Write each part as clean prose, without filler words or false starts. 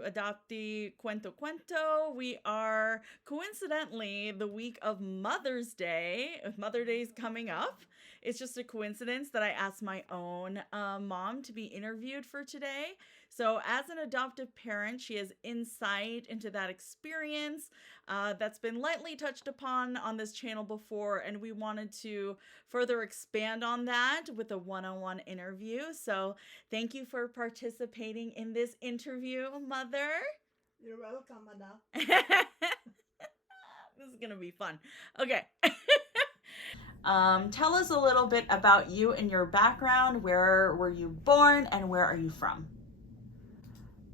Adoptee Cuento Cuento. We are coincidentally the week of Mother's Day. Mother Day's coming up. It's just a coincidence that I asked my own mom to be interviewed for today. So, as an adoptive parent, she has insight into that experience that's been lightly touched upon on this channel before, and we wanted to further expand on that with a one-on-one interview. So, thank you for participating in this interview, Mother. You're welcome, Anna. This is going to be fun. Okay. Tell us a little bit about you and your background. Where were you born and where are you from?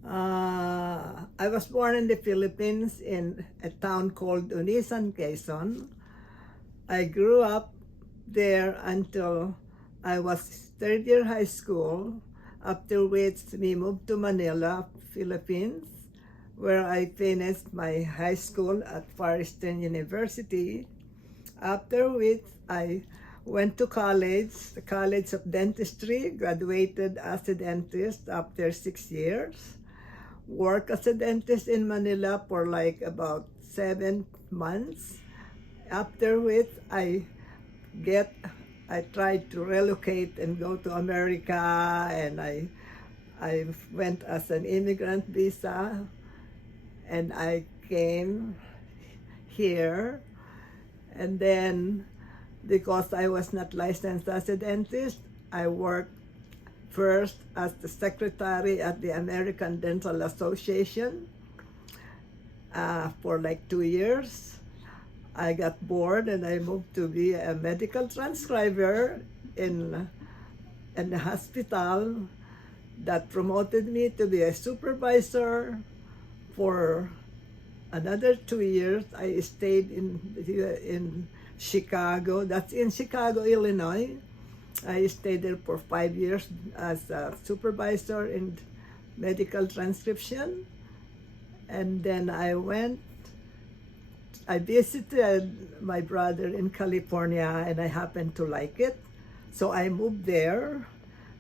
I was born in the Philippines in a town called Unisan, Quezon. I grew up there until I was third year high school, after which we moved to Manila, Philippines, where I finished my high school at Far Eastern University, after which I went to college, the College of Dentistry, graduated as a dentist after 6 years, worked as a dentist in Manila for like about 7 months, after which I tried to relocate and go to America, and I went as an immigrant visa, and I came here, and then because I was not licensed as a dentist, I worked first as the secretary at the American Dental Association for like 2 years. I got bored and I moved to be a medical transcriber in a hospital that promoted me to be a supervisor. For another 2 years, I stayed in Chicago. That's in Chicago, Illinois. I stayed there for 5 years as a supervisor in medical transcription. And then I visited my brother in California, and I happened to like it. So I moved there.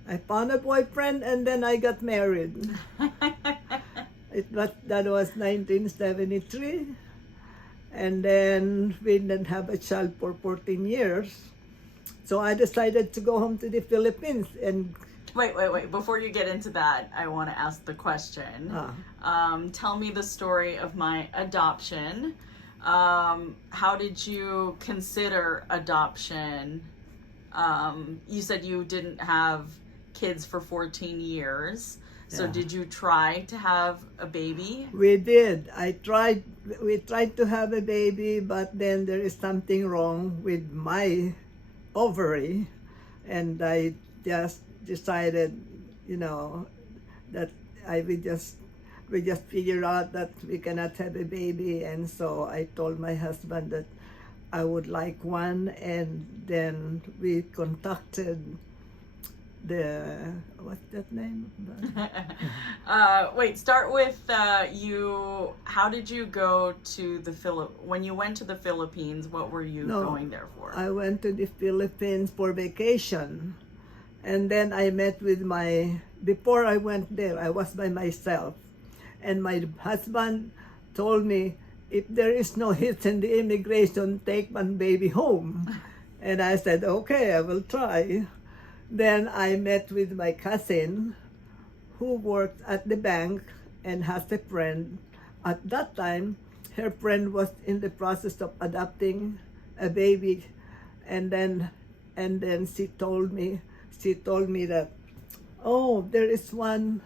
I found a boyfriend, and then I got married. That was 1973. And then we didn't have a child for 14 years. So I decided to go home to the Philippines and Wait. Before you get into that, I want to ask the question. Tell me the story of my adoption. How did you consider adoption? You said you didn't have kids for 14 years. So Yeah. did you try to have a baby? We did. We tried to have a baby, but then there is something wrong with my ovary, and I just decided, that we just figured out that we cannot have a baby, and so I told my husband that I would like one, and then we contacted what's that name? Wait, start with you. How did you go to when you went to the Philippines, what were you going there for? I went to the Philippines for vacation, and then I met with before I went there, I was by myself, and my husband told me, if there is no hits in the immigration, take one baby home. And I said, okay, I will try. Then I met with my cousin who worked at the bank and has a friend. At that time, her friend was in the process of adopting a baby, and then she told me that, oh, there is one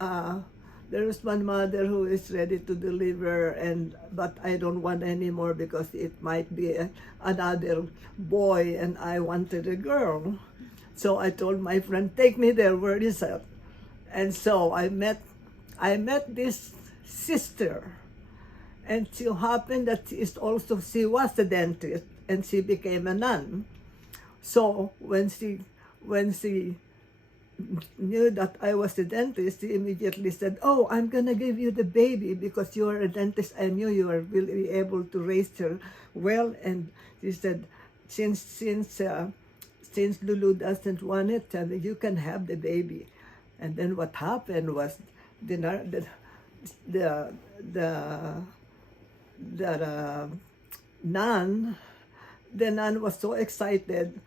mother who is ready to deliver, but I don't want any more because it might be another boy, and I wanted a girl. So I told my friend, take me there, where is it? And so I met this sister, and she happened that she was a dentist, and she became a nun. So when she knew that I was a dentist, she immediately said, oh, I'm gonna give you the baby because you are a dentist. I knew you will be able to raise her well. And she said, since Lulu doesn't want it, you can have the baby. And then what happened was the the the the nun, the nun was so excited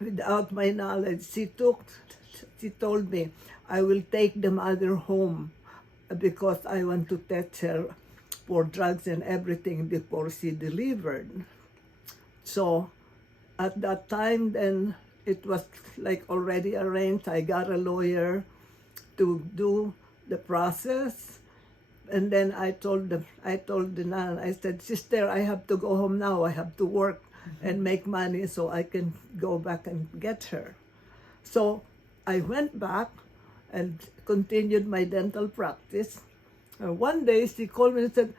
without my knowledge. She told me, I will take the mother home because I want to test her for drugs and everything before she delivered. So at that time, then it was like already arranged. I got a lawyer to do the process. And then I told the nun, I said, sister, I have to go home now. I have to work and make money so I can go back and get her. So I went back and continued my dental practice. One day she called me and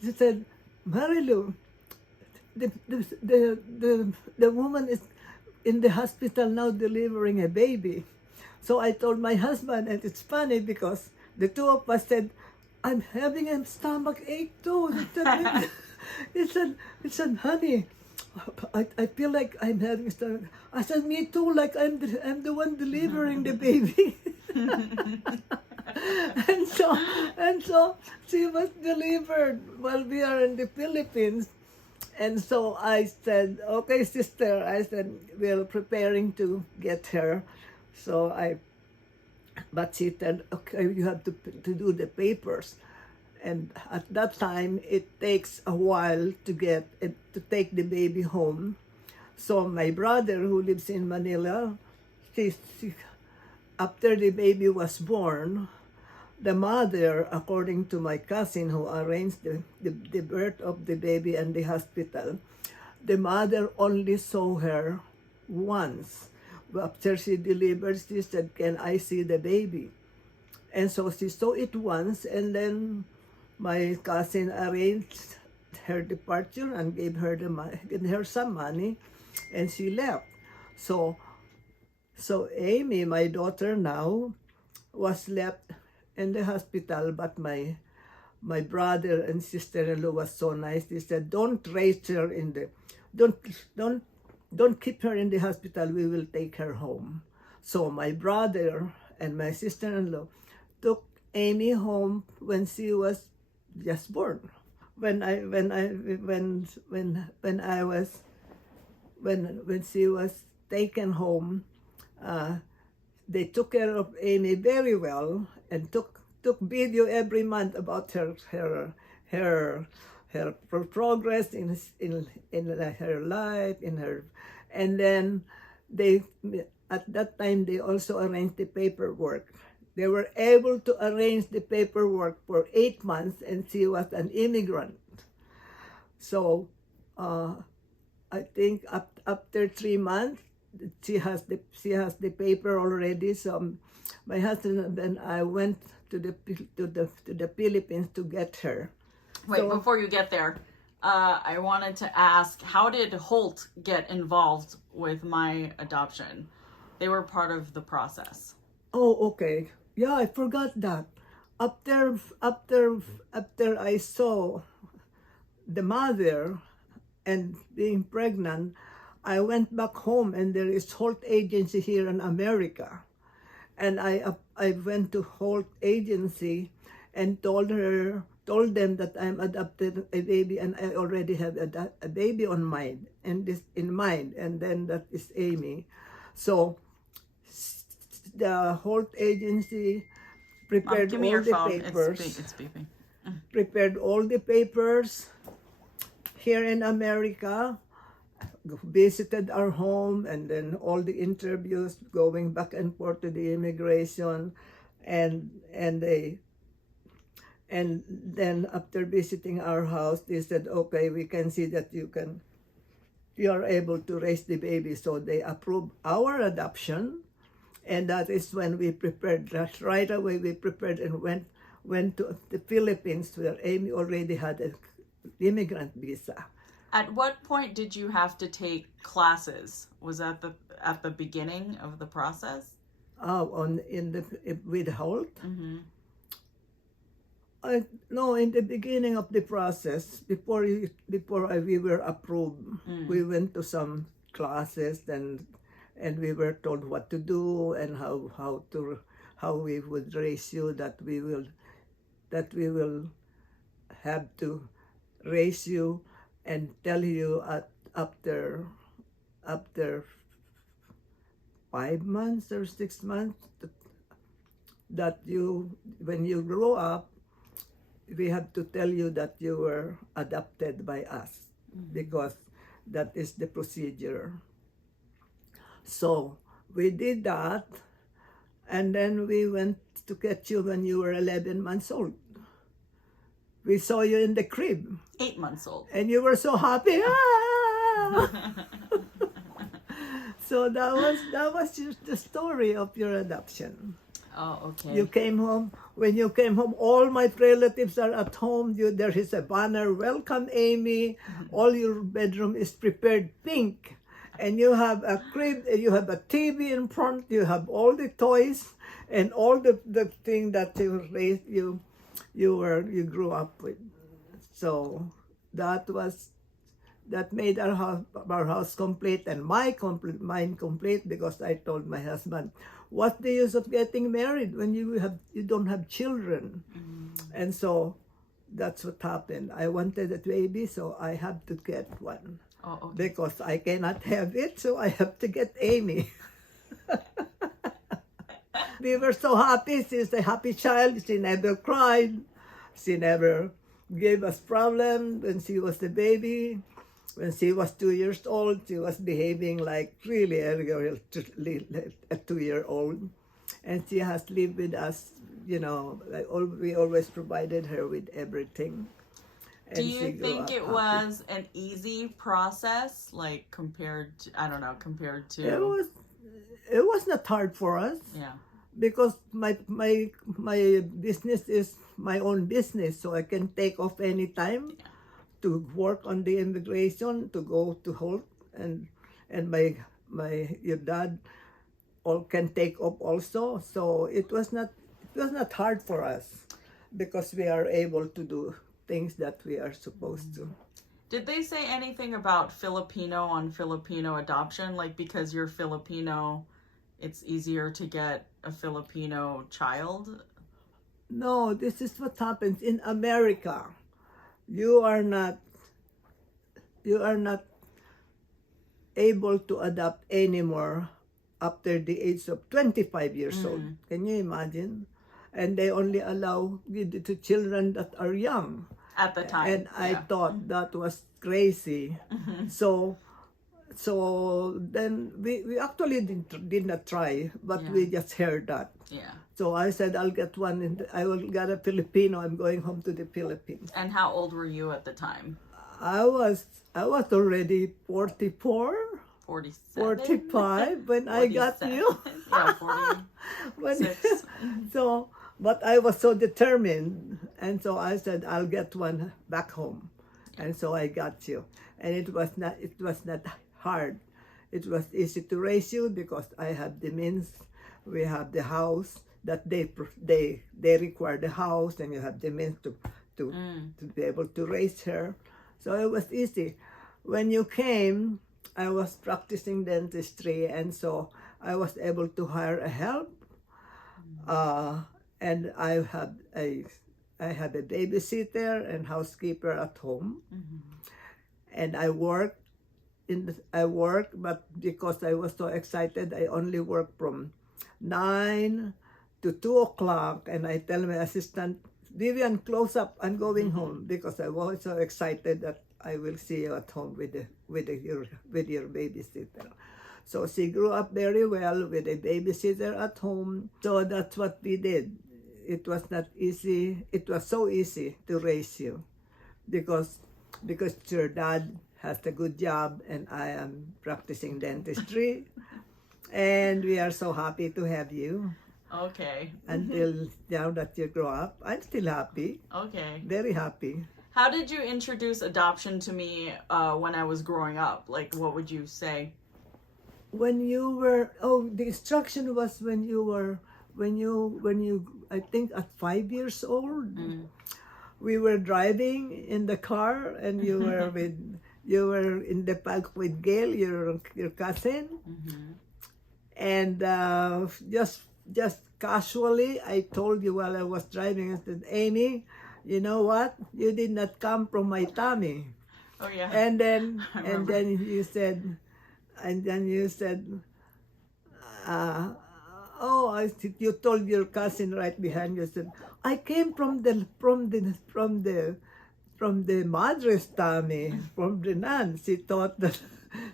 she said, Marilu, the woman is in the hospital now delivering a baby. So I told my husband, and it's funny because the two of us said, I'm having a stomach ache too. He said, honey, I feel like I'm having a stomach. I said, me too, like I'm the one delivering the baby. and so she was delivered while we are in the Philippines. And so I said, okay, sister, I said, we're preparing to get her. But she said, okay, you have to do the papers. And at that time, it takes a while to take the baby home. So my brother, who lives in Manila, after the baby was born, the mother, according to my cousin who arranged the birth of the baby in the hospital, the mother only saw her once. After she delivered, she said, can I see the baby? And so she saw it once, and then my cousin arranged her departure and gave her some money, and she left. So Aimee, my daughter now, was left in the hospital, but my brother and sister-in-law was so nice. They said, don't raise her don't keep her in the hospital. We will take her home. So my brother and my sister-in-law took Aimee home when she was just born. When she was taken home, they took care of Aimee very well and took video every month about her progress in her life, and then at that time they also arranged the paperwork. They were able to arrange the paperwork for 8 months, and she was an immigrant. So I think after 3 months, she has the paper already. So my husband and I went to the Philippines to get her. Wait, before you get there, I wanted to ask, how did Holt get involved with my adoption? They were part of the process. Oh, okay. Yeah, I forgot that. After I saw the mother and being pregnant, I went back home, and there is Holt Agency here in America. And I went to Holt Agency and told them that I'm adopted a baby, and I already have a baby in mind, and then that is Aimee. So the Holt Agency prepared Give me all your the phone. papers. It's beeping. Prepared all the papers here in America, visited our home, and then all the interviews, going back and forth to the immigration, and then after visiting our house, they said, okay, we can see that you are able to raise the baby. So they approved our adoption, and that is when we prepared. Right away we prepared and went to the Philippines, where Aimee already had an immigrant visa. At what point did you have to take classes? Was that at the beginning of the process? With Holt? Mm-hmm. No, in the beginning of the process, before we were approved, we went to some classes, and we were told what to do and how we would raise you, that we will that we will have to raise you and tell you after 5 months or 6 months that you, when you grow up, we have to tell you that you were adopted by us, because that is the procedure. So we did that, and then we went to get you when you were 11 months old. We saw you in the crib. 8 months old. And you were so happy. Ah! So that was just the story of your adoption. Oh, okay. You came home. When you came home, all my relatives are at home. There is a banner, "Welcome, Aimee." All your bedroom is prepared pink. And you have a crib, and you have a TV in front. You have all the toys and all the thing that you raised, you grew up with. So that made our house complete, and mine complete, because I told my husband, what's the use of getting married when you don't have children? And so that's what happened. I wanted a baby, so I have to get one. Oh, okay. Because I cannot have it, so I have to get Aimee. We were so happy. She's a happy child. She never cried. She never gave us problem when she was the baby. When she was 2 years old, she was behaving like really a 2-year-old. And she has lived with us, we always provided her with everything. And do you think it was an easy process, like compared to, It was not hard for us. Yeah. Because my business is my own business, so I can take off any time to work on the immigration, to go to Holt, and your dad all can take off also. So it was not hard for us, because we are able to do things that we are supposed to. Did they say anything about Filipino on Filipino adoption? Like, because you're Filipino, it's easier to get a Filipino child? No, this is what happens in America. You are not able to adopt anymore after the age of 25 years old. Can you imagine? And they only allow it to children that are young. At the time. And I thought that was crazy. So then we actually did not try, but we just heard that. Yeah. So I said, I'll get one, I will get a Filipino. I'm going home to the Philippines. And how old were you at the time? I was already 44, 47? 45 when I got you. Yeah, 46. But I was so determined, and so I said, I'll get one back home. And so I got you. And it was not hard. It was easy to raise you, because I have the means. We have the house that they require the house, and you have the means to be able to raise her. So it was easy. When you came, I was practicing dentistry, and so I was able to hire a help. And I had a babysitter and housekeeper at home. And I worked, but because I was so excited, I only worked from 9 to 2 o'clock, and I tell my assistant, Vivian, close up, I'm going home, because I was so excited that I will see you at home with your babysitter. So she grew up very well with a babysitter at home. So that's what we did. It was not easy. It was so easy to raise you, because your dad has a good job and I am practicing dentistry. And we are so happy to have you. Okay. Until now that you grow up, I'm still happy. Okay. Very happy. How did you introduce adoption to me when I was growing up? Like, what would you say? When you were, the instruction was when you, I think at 5 years old, we were driving in the car, and you were in the park with Gail, your cousin, and just casually, I told you while I was driving, I said, Aimee, you know what? You did not come from my tummy. Oh yeah. And then I and remember. then you said, oh, you told your cousin right behind you, said, I came from the madre's tummy, from the nun. She thought that,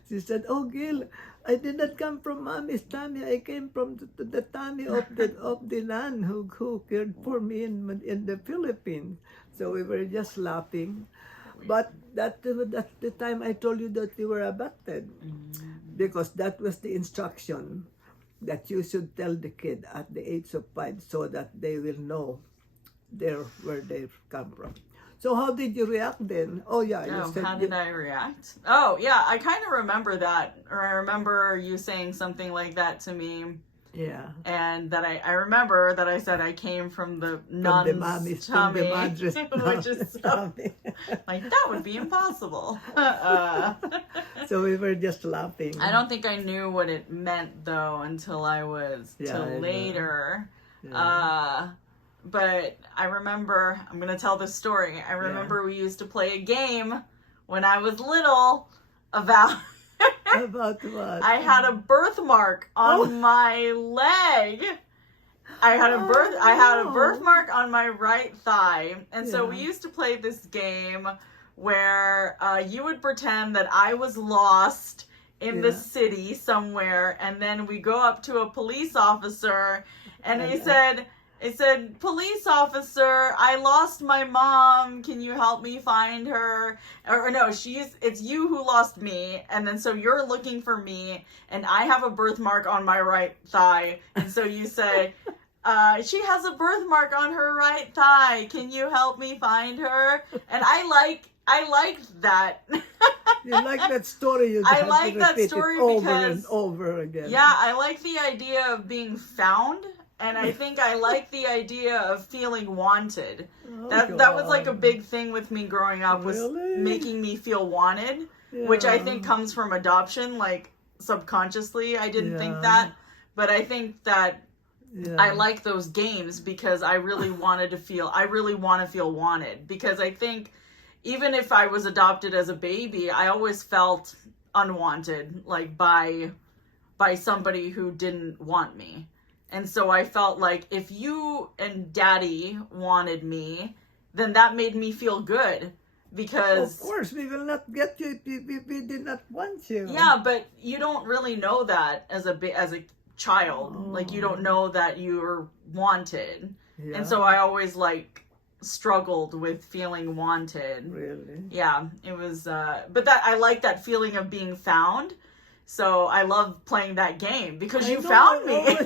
she said, oh, Gil, I did not come from mommy's tummy. I came from the tummy of the nun who cared for me in the Philippines. So we were just laughing. But that's the time I told you that you were abducted. Because that was the instruction that you should tell the kid at the age of 5 so that they will know where they come from. So how did you react then? Oh yeah, you said how did I react? Oh yeah, I kind of remember that, or I remember you saying something like that to me. Yeah. And that I remember that I said I came from the nun's tummy, which is so, like, that would be impossible. So we were just laughing. I don't think I knew what it meant though until I was till later. Yeah. But I remember, I'm gonna tell this story. I remember we used to play a game when I was little about about what? I had a birthmark on my leg. I had a birthmark on my right thigh. And so we used to play this game where you would pretend that I was lost in the city somewhere, and then we go up to a police officer and he said, police officer, I lost my mom. Can you help me find her? Or no, it's you who lost me. And then so you're looking for me, and I have a birthmark on my right thigh. And so you say, she has a birthmark on her right thigh. Can you help me find her? And I liked that. You like that story? I like that story over and over again. Yeah, I like the idea of being found. And I think I like the idea of feeling wanted. That was like a big thing with me growing up, was making me feel wanted, which I think comes from adoption, like subconsciously. I didn't think that, but I think that I like those games because I really want to feel wanted, because I think even if I was adopted as a baby, I always felt unwanted, like by somebody who didn't want me. And so I felt like if you and daddy wanted me, then that made me feel good, because... Of course, we will not get you if we did not want you. Yeah, but you don't really know that as a child. Like, you don't know that you're wanted. Yeah. And so I always, like, struggled with feeling wanted. Really? Yeah, it was... but I like that feeling of being found. So I love playing that game because you found me.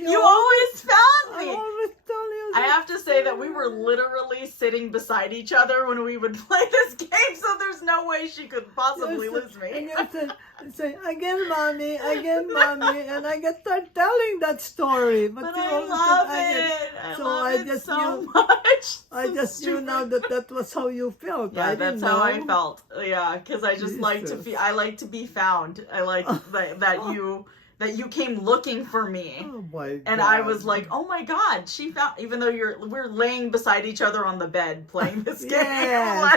You always found me. I always tell you. I have to say that we were literally sitting beside each other when we would play this game, so there's no way she could possibly lose me. And you say, again, mommy, and I get start telling that story. But I love it. I love it so much. I just knew now that was how you felt. Yeah, that's how I felt. Yeah, because I just like to feel. I like to be found. I like that you came looking for me. Oh my God. And I was like, oh my God, she found, even though we're laying beside each other on the bed playing this game.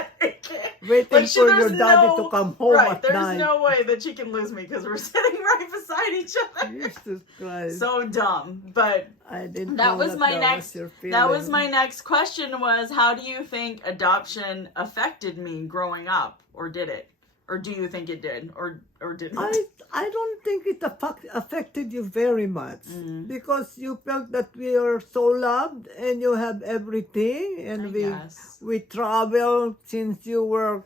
Waiting for your daddy to come home at there's night. no way that she can lose me because we're sitting right beside each other. Jesus Christ. So dumb. But I didn't that know was my next that was my next question, was how do you think adoption affected me growing up? Or did it? Or do you think it did? Or didn't? I don't think it affected you very much, because you felt that we are so loved and you have everything, and we traveled since you were...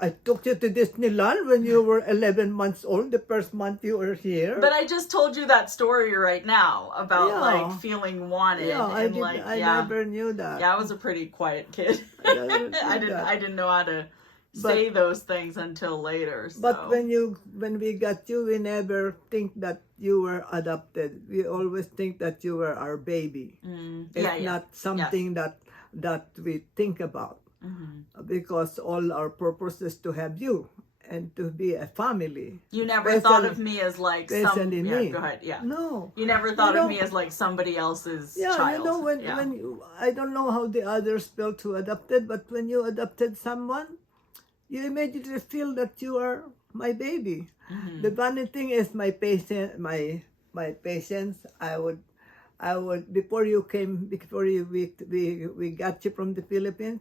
I took you to Disneyland when you were 11 months old, the first month you were here. But I just told you that story right now about like feeling wanted. Yeah, and I never knew that. Yeah, I was a pretty quiet kid. I didn't know how to say those things until later. So. But when we got you, we never think that you were adopted. We always think that you were our baby. It's not something that we think about, because all our purpose is to have you, to be a family. You never thought of me as like some. Especially Yeah, me. go ahead. Yeah. No. You never thought of me as like somebody else's child. When you, I don't know how the others felt who adopted, but when you adopted someone, you immediately feel that you are my baby. Mm-hmm. The funny thing is my patients, I would before you we got you from the Philippines,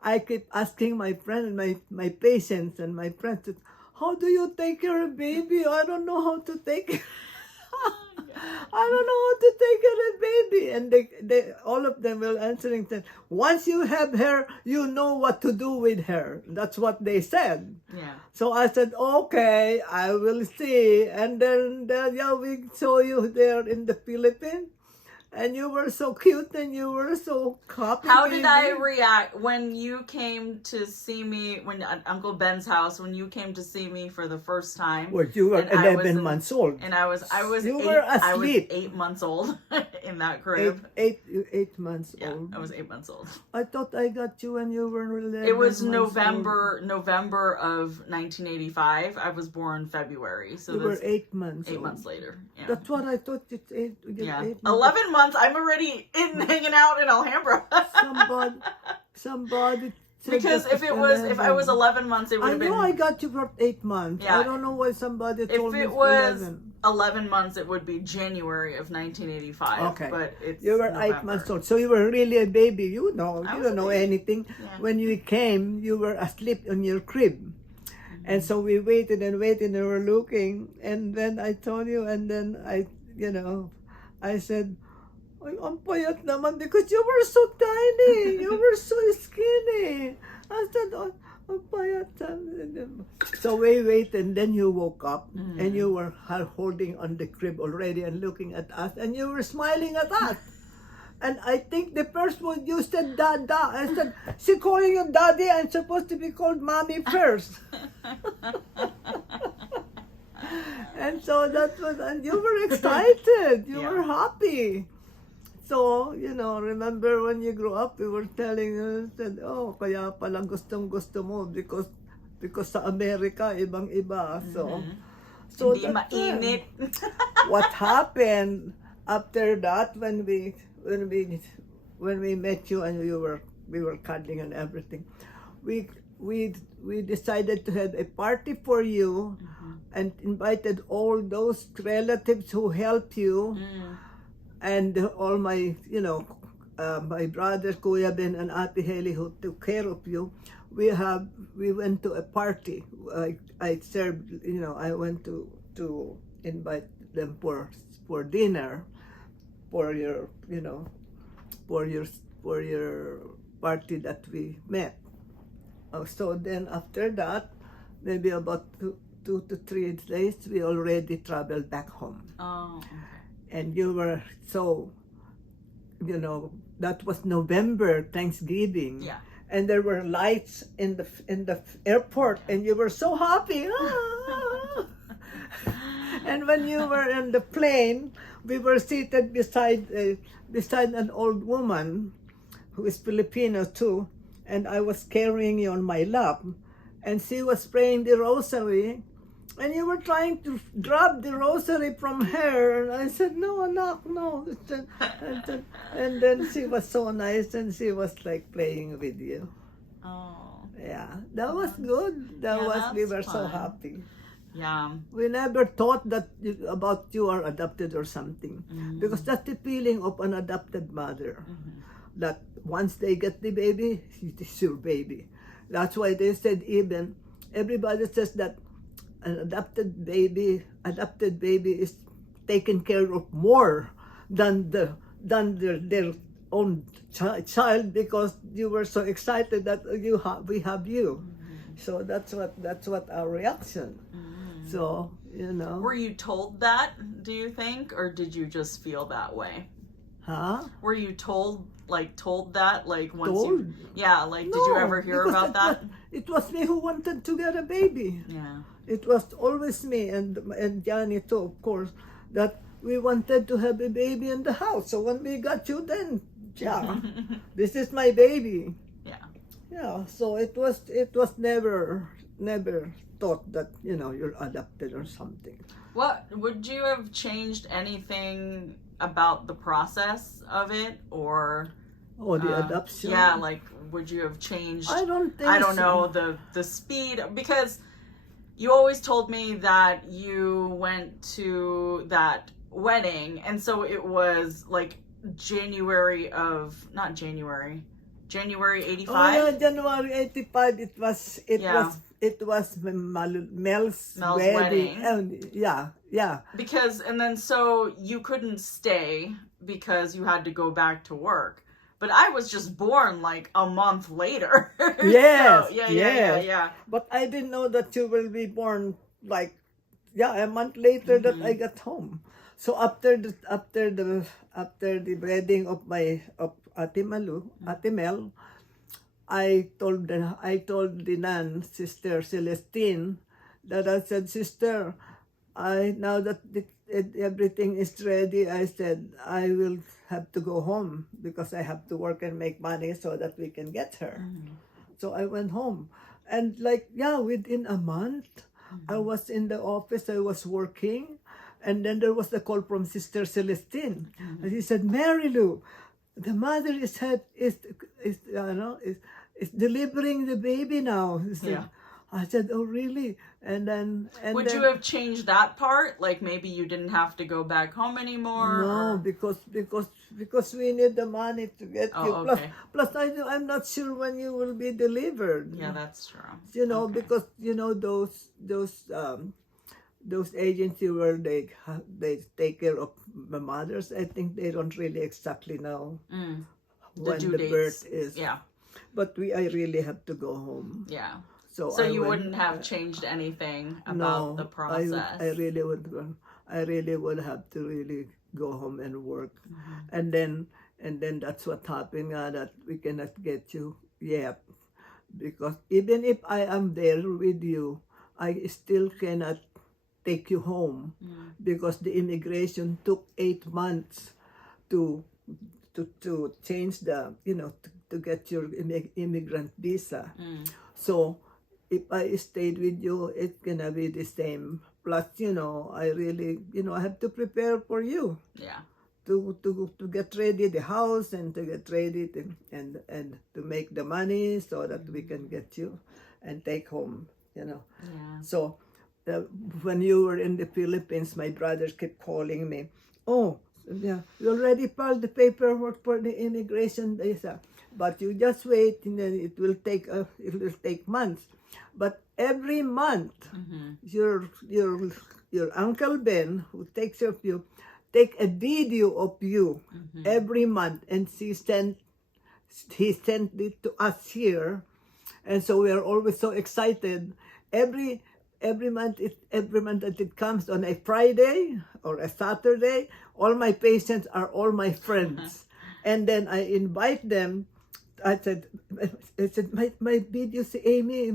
I keep asking my friend, my patients and my friends, how do you take care of baby? I don't know how to take care. I don't know how to take care of baby. And they all of them will answering that once you have her, you know what to do with her. That's what they said. Yeah. So I said, okay, I will see. And then yeah, we saw you there in the Philippines. And you were so cute and you were so happy. How did I react when you came to see me, when at Uncle Ben's house, when you came to see me for the first time? Well, you were 11 months old. And I was you eight, were asleep. I was 8 months old in that crib. Eight months yeah, old. I was 8 months old. I thought I got you when you were 11 It was months November old. of 1985. I was born February. So you were 8 months 8 old. months later. Yeah. That's what I thought. It's Yeah. 8 months. 11 months. I'm already hanging out in Alhambra. somebody said because if I was 11 months, it would I have been. know I got you for 8 months. Yeah. I don't know why somebody told me If it was 11. 11 months, it would be January of 1985. Okay. But it's you were November. 8 months old, so you were really a baby. You don't know anything. Yeah. When you came, you were asleep in your crib. And so we waited and waited and were looking. And then I told you, and then I said, "Ay, ang payat naman," because you were so tiny. You were so skinny. I said, "Oh, ang payat." So we waited, and then you woke up, and you were holding on the crib already and looking at us, and you were smiling at us. And I think the first one you said, "Dada." I said, "She calling you daddy. I'm supposed to be called mommy first." And so that was, and you were excited. You were happy. So, remember when you grew up, we were telling you, said, "Oh, kaya palang gustong-gusto mo because sa Amerika, ibang-iba." So Hindi mainit. What happened after that when we met you and we were cuddling and everything, we decided to have a party for you and invited all those relatives who helped you and all my my brothers Kuya Ben and Ate Heli who took care of you. We went to a party. I served, I went to invite them for dinner for your party that we met. So then after that, maybe about 2 to 3 days, we already traveled back home. Oh, okay. And you were so, that was November, Thanksgiving. Yeah. And there were lights in the airport, and you were so happy. And when you were in the plane, we were seated beside an old woman who is Filipino too, and I was carrying you on my lap, and she was praying the rosary, and you were trying to grab the rosary from her, and I said, "No, anak, no." And then she was so nice, and she was like playing with you. Oh. Yeah, that was good. We were so happy. Yeah. We never thought that about you are adopted or something, because that's the feeling of an adopted mother. That once they get the baby, it's your baby. That's why they said, even everybody says that an adopted baby is taken care of more than their own child, because you were so excited that we have you. So that's what our reaction. So Were you told that, do you think, or did you just feel that way? Huh? Were you told that, like, once Told? did you ever hear about that? It was me who wanted to get a baby. Yeah. It was always me and Johnny too, of course, that we wanted to have a baby in the house. So when we got you, then this is my baby. Yeah. Yeah. So it was never thought that, you're adopted or something. What would you have changed anything about the process of it, or Oh, the adoption? yeah, like would you have changed, I don't think I don't so. know, the speed, because you always told me that you went to that wedding, and so it was like January 85. Oh yeah, January 85. Yeah. It was Mel's Mel's wedding. Yeah. Because, and then so you couldn't stay because you had to go back to work. But I was just born like a month later. Yes, So, yeah, yes. yeah. But I didn't know that you will be born like, a month later that I got home. So after the wedding of Ate Mel, I told the nun, Sister Celestine, that I said, Sister, now that everything is ready, I said, I will have to go home because I have to work and make money so that we can get her. So I went home. And within a month, I was in the office, I was working. And then there was a call from Sister Celestine. And she said, Mary Lou, the mother is delivering the baby now. I said, oh really? And then would you have changed that part? Like maybe you didn't have to go back home anymore? No, because we need the money to get you. Okay. Plus I'm not sure when you will be delivered. Yeah, that's true. Okay. Because those agencies where they take care of the mothers, I think they don't really exactly know when the birth is. Yeah. But I really have to go home. Yeah. So you wouldn't have changed anything about the process. I really would have to really go home and work. And then that's what happened, that we cannot get you yet. Because even if I am there with you, I still cannot take you home because the immigration took 8 months to change the, to get your immigrant visa. So if I stayed with you, it's gonna be the same. Plus, I really, I have to prepare for you. Yeah. To get ready the house and to get ready and to make the money so that we can get you and take home. Yeah. So when you were in the Philippines, my brothers kept calling me. Oh, yeah, you already filed the paperwork for the immigration visa, but you just wait, and then it will take months. But every month, your Uncle Ben, who takes care of you, take a video of you every month, and he sent it to us here, and so we are always so excited. Every month that it comes on a Friday or a Saturday, all my patients are all my friends, and then I invite them. I said, my video si Aimee,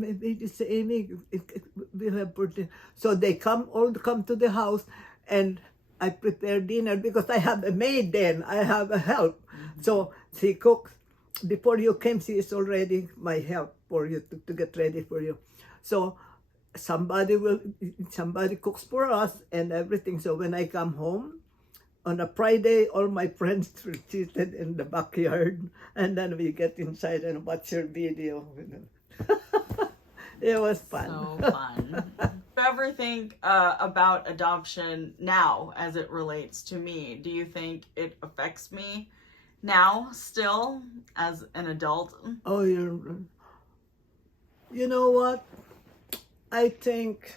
we have birthday. So they all come to the house, and I prepare dinner because I have a maid then. I have a help. So she cooks. Before you came, she is already my help for you to get ready for you. So somebody cooks for us and everything. So when I come home, on a Friday, all my friends were seated in the backyard, and then we get inside and watch your video. It was fun. So fun. Do you ever think about adoption now as it relates to me? Do you think it affects me now still as an adult? Oh, you know what? I think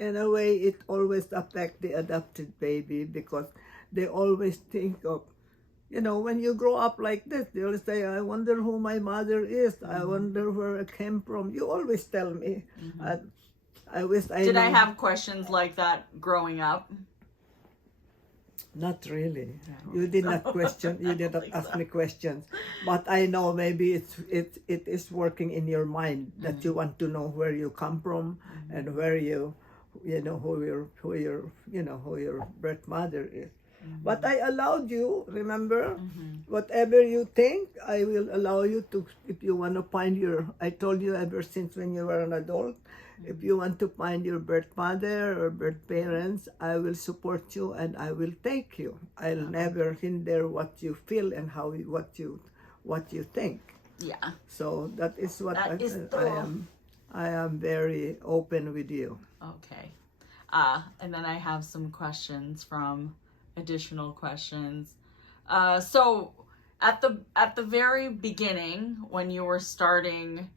in a way it always affects the adopted baby because they always think of, when you grow up like this, they always say, I wonder who my mother is. I wonder where I came from. You always tell me. I wish I Did know. I have questions like that growing up? Not really. You did not question. You did not ask me questions. But I know maybe it is working in your mind that you want to know where you come from and where who your birth mother is. But I allowed you, remember? Whatever you think, I will allow you to, if you want to find I told you ever since when you were an adult, If you want to find your birth mother or birth parents, I will support you and I will take you. I'll never hinder what you feel and what you think. Yeah. So that is what That is I am very open with you. Okay. And then I have some additional questions. So at the very beginning, when you were starting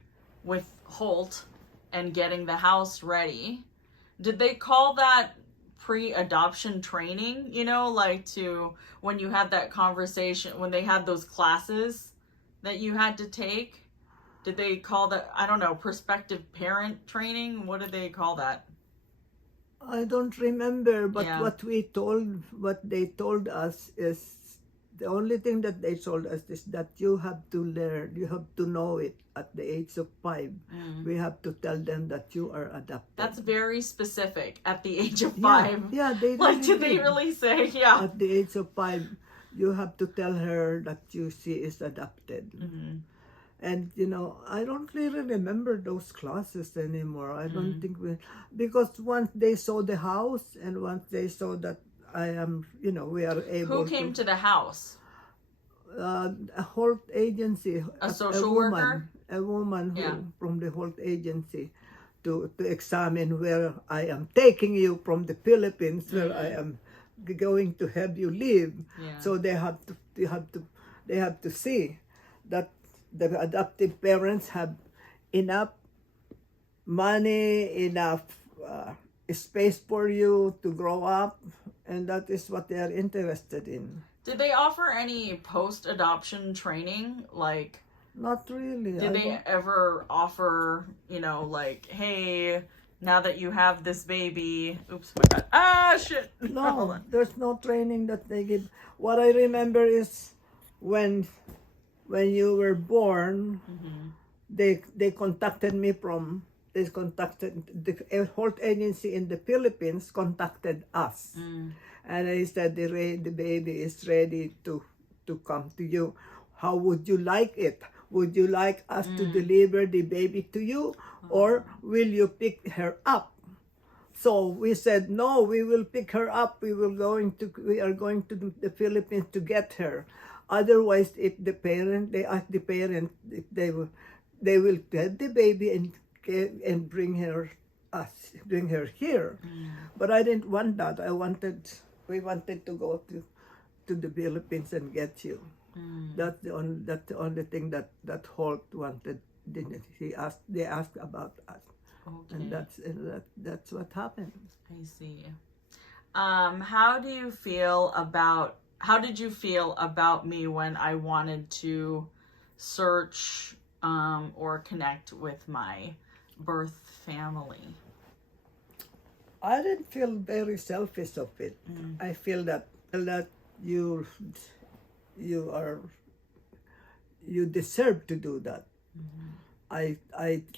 with Holt and getting the house ready, did they call that pre-adoption training? Like when you had that conversation, when they had those classes that you had to take? Did they call that, I don't know, prospective parent training? What did they call that? I don't remember, but Yeah. what they told us is, the only thing that they told us is that you have to learn, you have to know it at the age of 5. We have to tell them that you are adopted. That's very specific, at the age of 5. Yeah, they Like, really did they really say, yeah. At the age of 5, you have to tell her that she is adopted. And I don't really remember those classes anymore. I don't think because once they saw the house and once they saw that I am, we are able. Who came to the house? A Holt agency. A social worker? A woman from the Holt agency to examine where I am taking you from the Philippines, where I am going to have you live. So they have to see that the adoptive parents have enough money, enough space for you to grow up, and that is what they are interested in. Did they offer any post-adoption training? Like, not really. Did they ever offer, like, hey, now that you have this baby, oops, my bad. Ah, shit. No, there's no training that they give. What I remember is when you were born, they contacted me the Holt agency in the Philippines contacted us. And they said the baby is ready to come to you. How would you like it? Would you like us to deliver the baby to you, or will you pick her up? So we said, no, we will pick her up. We are going to the Philippines to get her. Otherwise, if they ask the parent if they will get the baby and bring her here. But I didn't want that. We wanted to go to the Philippines and get you. That's the only thing that Holt wanted. They asked about us. Okay. And that's what happened. I see. How did you feel about me when I wanted to search or connect with my birth family? I didn't feel very selfish of it. I feel that you deserve to do that. I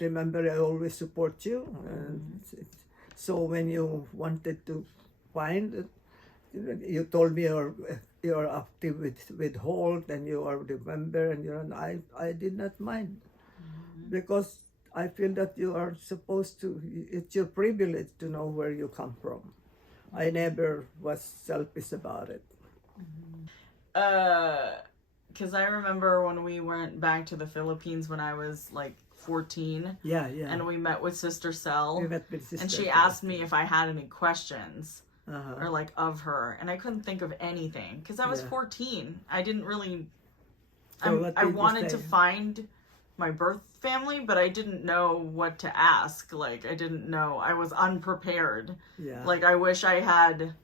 remember I always support you, and so when you wanted to find, you told me you're active with Holt and you are the member, and I did not mind, because I feel that you are supposed to. It's your privilege to know where you come from. I never was selfish about it. Because I remember when we went back to the Philippines when I was like 14. Yeah. And we met with Sister Cell. We met with Sister and she Cell. asked me if I had any questions or like of her, and I couldn't think of anything because I was 14. I didn't really. I wanted to find my birth family, but I didn't know what to ask. Like, I didn't know. I was unprepared. Yeah. Like, I wish I had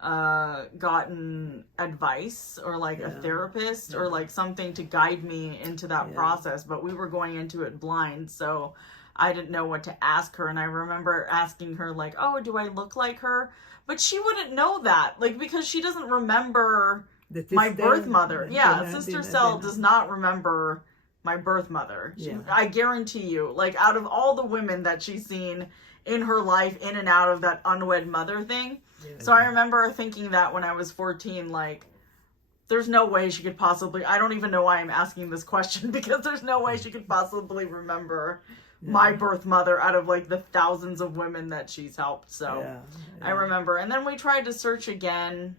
gotten advice or like a therapist or like something to guide me into that process, but we were going into it blind, so I didn't know what to ask her. And I remember asking her like, oh, do I look like her? But she wouldn't know that, like, because she doesn't remember my birth mother. Sister Cell does not remember my birth mother. I guarantee you, like, out of all the women that she's seen in her life, in and out of that unwed mother thing. So I remember thinking that when I was 14, like, there's no way she could possibly, I don't even know why I'm asking this question, because there's no way she could possibly remember my birth mother out of like the thousands of women that she's helped. So I remember. And then we tried to search again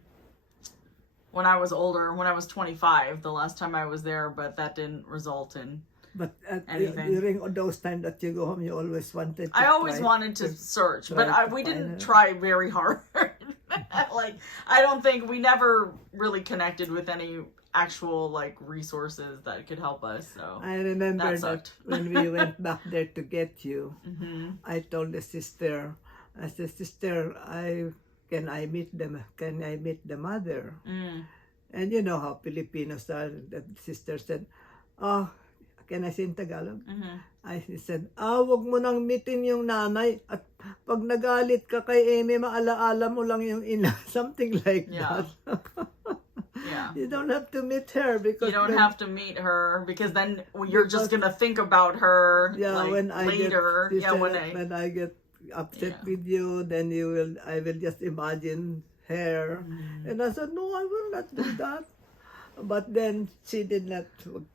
when I was older, when I was 25, the last time I was there, but that didn't result in anything. During those times that you go home, you always wanted to I always wanted to search, but we didn't try very hard. Like, I don't think we never really connected with any actual like resources that could help us. So I remember that when we went back there to get you, I told the sister, I said, "Sister, can I meet them? Can I meet the mother?" And you know how Filipinos are. The sister said, "Oh, can I say in Tagalog?" I said, wag mo nang meetin yung nanay at pag nagalit ka kay Aimee, maalaala mo lang yung ina. Something like that. You don't have to meet her because you don't have to meet her because then you're just gonna think about her like, later. When I get upset with you, then I will just imagine her. And I said, no, I will not do that. But then she did not.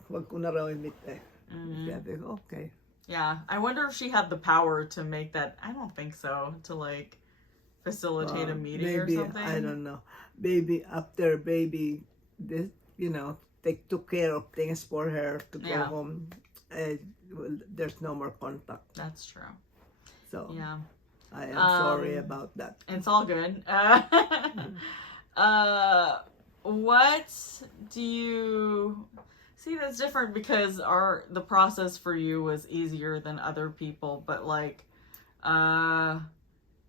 Wag ko na raw i-meet eh. Okay. Yeah, I wonder if she had the power to make that. I don't think so. To like facilitate a meeting or something. I don't know. After baby, this took care of things for her to go home. There's no more contact. That's true. So I am sorry about that. It's all good. What do you see? That's different because the process for you was easier than other people, but like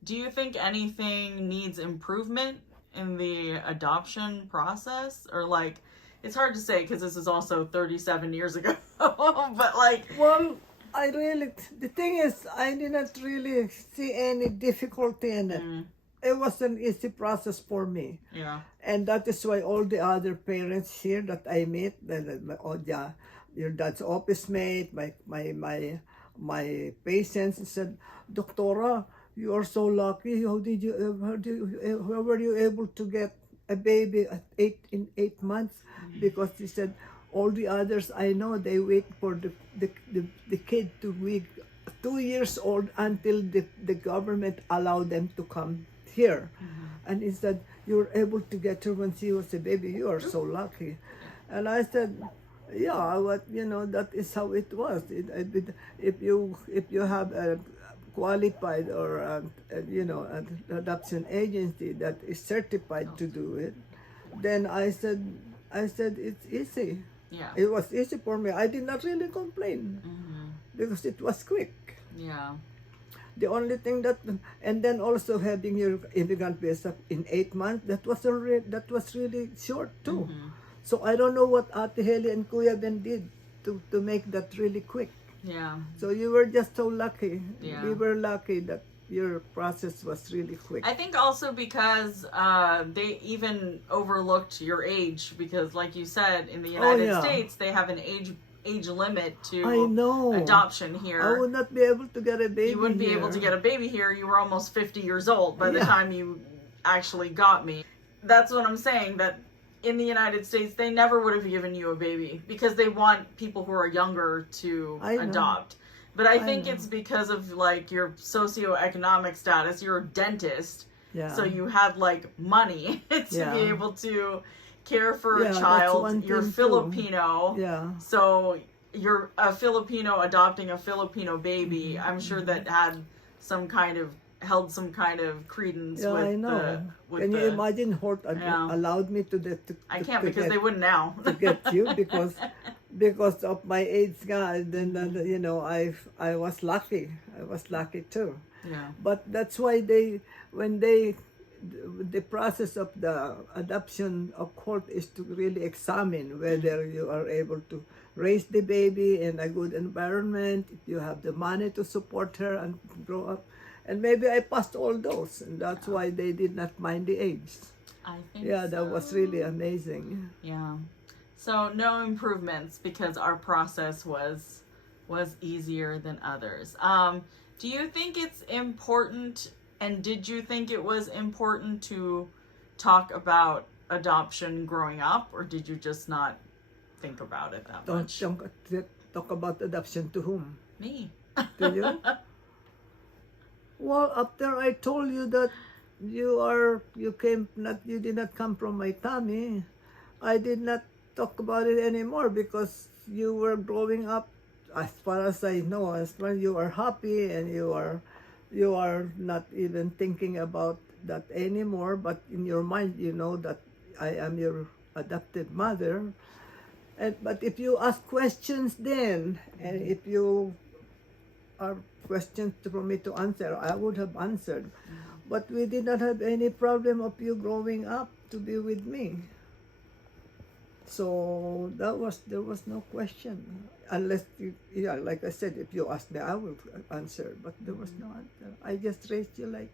do you think anything needs improvement in the adoption process? Or like, it's hard to say because this is also 37 years ago, but like, well, the thing is, I didn't really see any difficulty in it. It was an easy process for me. Yeah. And that is why all the other parents here that I meet, your dad's office mate, my patients said, Doctora, you are so lucky. How were you able to get a baby in 8 months? Because he said, all the others I know, they wait for the kid to be 2 years old until the government allowed them to come here. And he said, you were able to get her when she was a baby. You are so lucky. And I said, that is how it was. If you have a qualified or an adoption agency that is certified to do it, then I said it's easy. Yeah. It was easy for me. I did not really complain because it was quick. Yeah. The only thing and then also having your immigrant visa in 8 months, that was really short too. So I don't know what Ate Heli and Kuya Ben did to make that really quick. Yeah. So you were just so lucky. Yeah. We were lucky that your process was really quick. I think also because they even overlooked your age because, like you said, in the United States, they have an age limit to adoption here. I would not be able to get a baby. You wouldn't be able to get a baby here. You were almost 50 years old by the time you actually got me. That's what I'm saying, that in the United States, they never would have given you a baby because they want people who are younger to adopt. But I think it's because of like your socioeconomic status. You're a dentist, so you have like money to be able to care for a child. You're Filipino, so you're a Filipino adopting a Filipino baby. I'm sure that held some kind of credence. Yeah, I know. Can you imagine Holt allowed me to I can't because they wouldn't now to get you because of my age, then I was lucky. I was lucky too. Yeah. But that's why the process of the adoption of Holt is to really examine whether you are able to raise the baby in a good environment, if you have the money to support her and grow up. And maybe I passed all those, and that's why they did not mind the age. I think that was really amazing. Yeah. So no improvements because our process was easier than others. Do you think it's important, and did you think it was important to talk about adoption growing up, or did you just not think about it that much? Don't talk about adoption to whom? Me. to you? Well, after I told you that you did not come from my tummy, I did not talk about it anymore because you were growing up, as far as I know, as far as you are happy and you are not even thinking about that anymore, but in your mind you know that I am your adopted mother. But if you ask questions then, and if you are questions for me to answer, I would have answered. But we did not have any problem of you growing up to be with me. So there was no question. Unless, like I said, if you ask me, I will answer. But there was no answer. I just raised you like...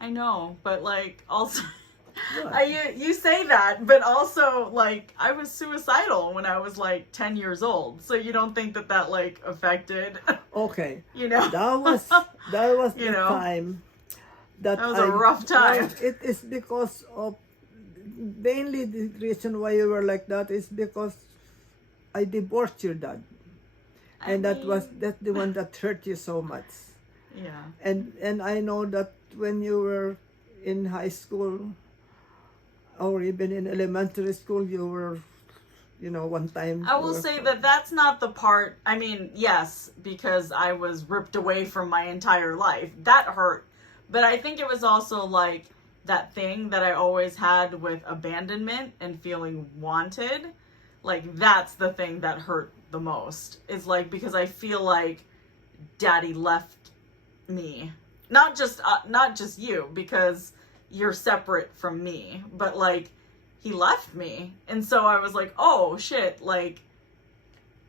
I know, but like also... What? You say that, but also like I was suicidal when I was like 10 years old. So you don't think that like affected? Okay. You know. That was You the know. time that was a rough time. Well, it is because of mainly the reason why you were like that is because I divorced your dad, and that's the one that hurt you so much. Yeah. And I know that when you were in high school or even in elementary school, you were, one time... I will say that that's not the part. I mean, yes, because I was ripped away from my entire life. That hurt. But I think it was also like that thing that I always had with abandonment and feeling wanted. Like that's the thing that hurt the most. Is like because I feel like Daddy left me. Not just you, because you're separate from me, but like he left me. And so I was like, oh shit, like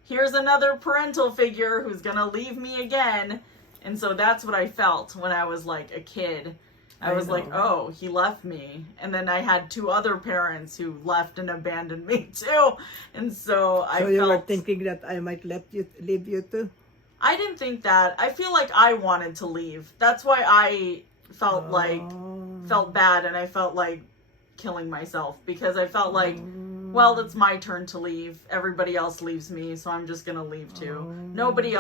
here's another parental figure who's gonna leave me again. And so that's what I felt when I was like a kid. I was like, oh, he left me. And then I had two other parents who left and abandoned me too. And so I felt... So you were thinking that I might leave you too? I didn't think that. I feel like I wanted to leave. That's why I felt felt bad, and I felt like killing myself because I felt like, well, it's my turn to leave. Everybody else leaves me, so I'm just gonna leave too. Nobody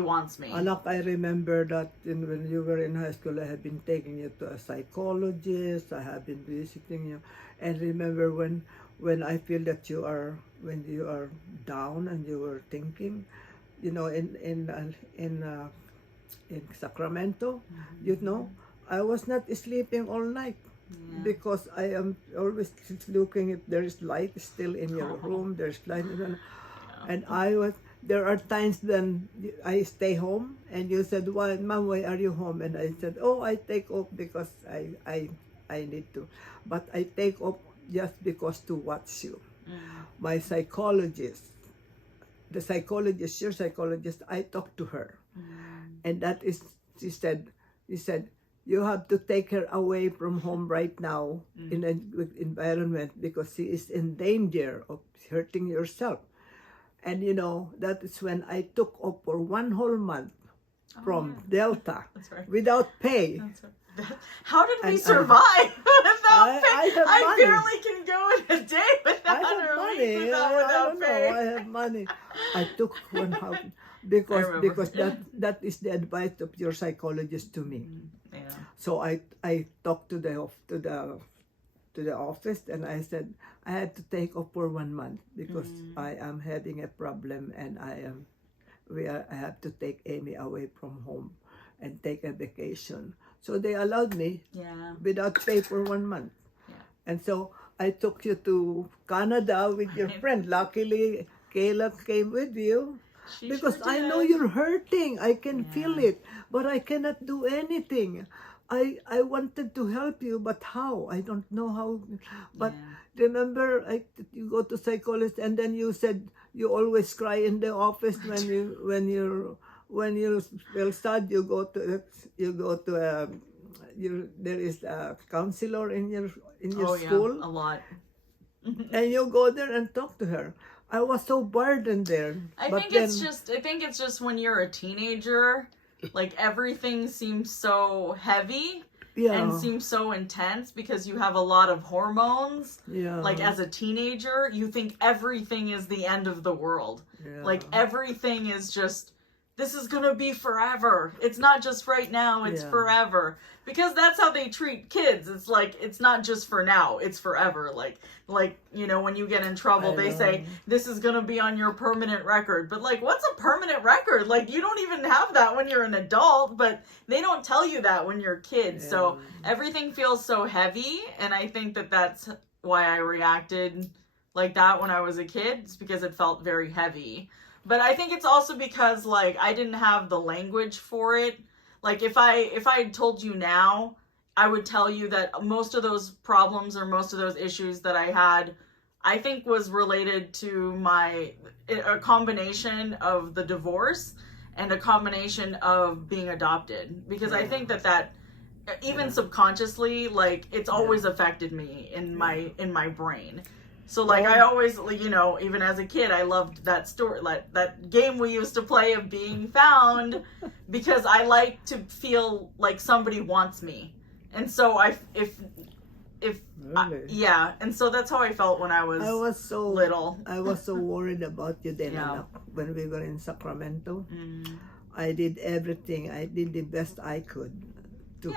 wants me. Anak, I remember that when you were in high school, I have been taking you to a psychologist. I have been visiting you, and remember when I feel that when you are down and you were thinking, in Sacramento, I was not sleeping all night. Yeah. Because I am always looking if there is light still in your room. There's light, and there are times then I stay home, and you said, "Why, Mom, why are you home?" And I said, "Oh, I take off because I need to, but I take off just because to watch you." My psychologist, your psychologist, I talked to her, and that is, she said, you have to take her away from home right now in an environment because she is in danger of hurting yourself. And that is when I took off for 1 whole month from Delta without pay. That's right. How did we survive without pay? I barely can go in a day without pay. I have money. I took 1 half because that is the advice of your psychologist to me. Yeah. So I talked to the office, and I said I had to take off for 1 month because I am having a problem, and I have to take Aimee away from home and take a vacation. So they allowed me without pay for 1 month. Yeah. And so I took you to Canada with your friend. Luckily, Kayla came with you. Because I know you're hurting. I can feel it. But I cannot do anything. I wanted to help you, but how? I don't know how. But remember, you go to psychologist, and then you said you always cry in the office when you feel sad. There is a counselor in your school. Yeah, a lot. And you go there and talk to her. I was so burdened there. I think it's just when you're a teenager, like everything seems so heavy and seems so intense because you have a lot of hormones. Yeah. Like as a teenager, you think everything is the end of the world. Yeah. Like everything is just this is gonna be forever. It's not just right now, it's forever. Because that's how they treat kids. It's like, it's not just for now, it's forever. Like, you know, when you get in trouble, they say, this is gonna be on your permanent record. But like, what's a permanent record? Like, you don't even have that when you're an adult, but they don't tell you that when you're kids. So everything feels so heavy, and I think that that's why I reacted like that when I was a kid. It's because it felt very heavy. But I think it's also because, like, I didn't have the language for it. Like, if I had told you now, I would tell you that most of those problems or most of those issues that I had, I think was related to a combination of the divorce and a combination of being adopted. Because I think that even subconsciously, like, it's always affected me in my brain. So, like, I always, you know, even as a kid, I loved that story, like that game we used to play of being found, because I like to feel like somebody wants me. And so and so that's how I felt when I was so little. I was so worried about you then, when we were in Sacramento. I did everything. I did the best I could to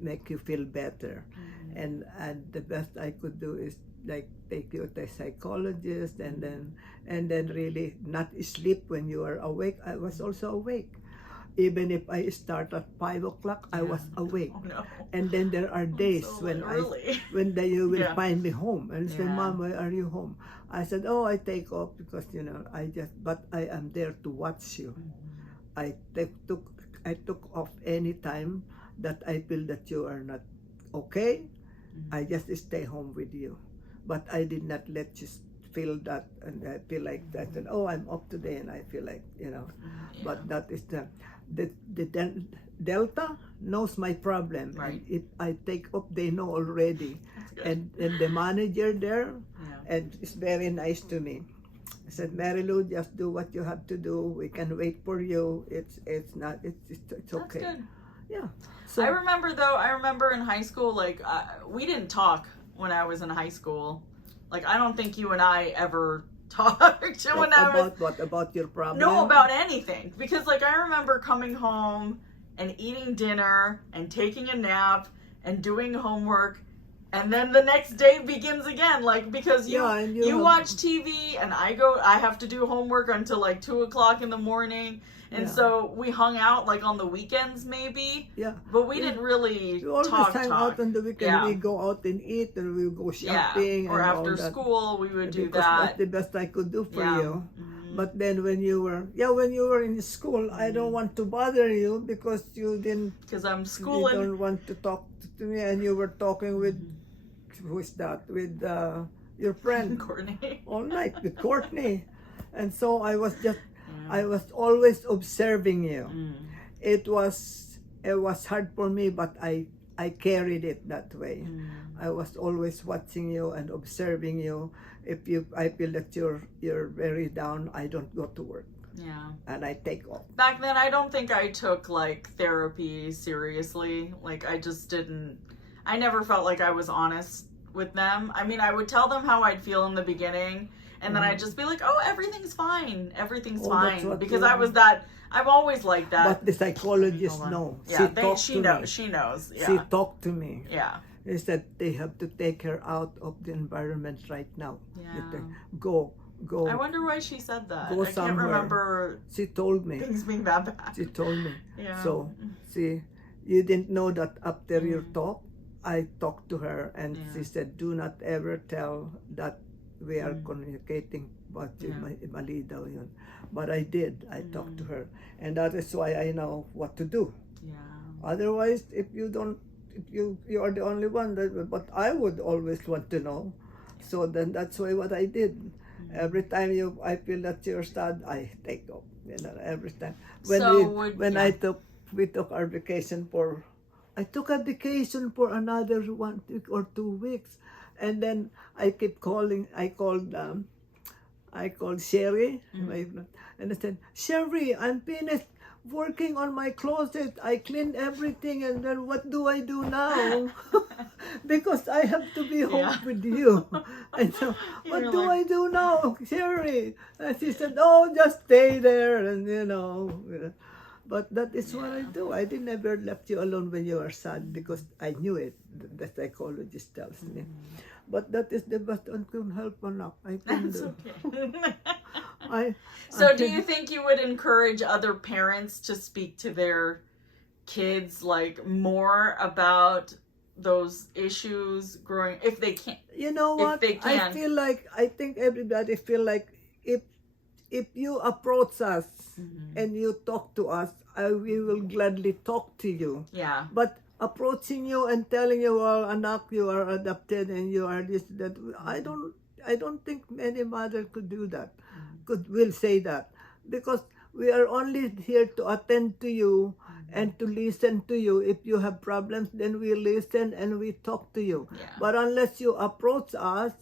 make you feel better. And the best I could do is, like, take you to a psychologist, and then really not sleep when you are awake. I was also awake. Even if I start at 5 o'clock, I was awake. Oh, no. And then there are days when you will find me home and say, Mom, why are you home? I said, oh, I take off because, you know, but I am there to watch you. I took off any time that I feel that you are not okay. I just stay home with you. But I did not let you feel that, and I feel like that, and oh, I'm off today, and I feel like, you know. But that is the Delta knows my problem. Right. If I take off, they know already. And the manager there, and it's very nice to me. I said, Mary Lou, just do what you have to do. We can wait for you. It's okay. That's good. Yeah. So I remember in high school, like, we didn't talk when I was in high school. Like, I don't think you and I ever talked when I was... About your problem? No, about anything. Because, like, I remember coming home and eating dinner and taking a nap and doing homework, and then the next day begins again. Like, because you watch TV, and I have to do homework until, like, 2 o'clock in the morning. And so we hung out, like, on the weekends, maybe. Yeah. But we didn't really we always hang out on the weekend. Yeah. We go out and eat, or we go shopping. Or and after school, we would do because that. That's the best I could do for you. But then when you were in school, I don't want to bother you because you didn't... Because I'm schooling. You don't want to talk to me, and you were talking with... Who is that? With your friend. Courtney. All night with Courtney. And so I was always observing you. It was hard for me, but I carried it that way. I was always watching you and observing you. I feel that you're very down, I don't go to work. Yeah. And I take off. Back then, I don't think I took, like, therapy seriously. Like, I never felt like I was honest with them. I mean, I would tell them how I'd feel in the beginning, and then I'd just be like, oh, everything's fine. Everything's fine. Because I'm always like that. But the psychologists know. Yeah, she knows. Yeah. She talked to me. Yeah. They said they have to take her out of the environment right now. Yeah. Go. I wonder why she said that. Go I can't remember. She told me. Things being that bad. She told me. Yeah. So, see, you didn't know that after your talk, I talked to her, and she said, do not ever tell that we are communicating, but mali daw yun. But I did. I talked to her, and that is why I know what to do. Yeah. If you are the only one, but I would always want to know. So then that's why what I did. Every time I feel that you're sad, I take off. You know, every time. We took our vacation I took a vacation for another 1 week or 2 weeks, and then I kept calling. I called Sherry, my friend, and I said, Sherry, I'm finished working on my closet. I cleaned everything, and then what do I do now? Because I have to be home with you. And so, what do I do now, Sherry? And she said, oh, just stay there, and But that is what I do. I did never left you alone when you are sad because I knew it. The psychologist tells me. But that is the best I can help anak. I can That's do. okay. So do you think you would encourage other parents to speak to their kids like more about those issues growing, if they can? You know what? If they can. I think everybody feel like if you approach us and you talk to us, we will gladly talk to you. Yeah. But approaching you and telling you, well, anak, you are adopted and you are this, that, I don't think any mother could do that, will say that, because we are only here to attend to you and to listen to you. If you have problems, then we listen and we talk to you. Yeah. But unless you approach us,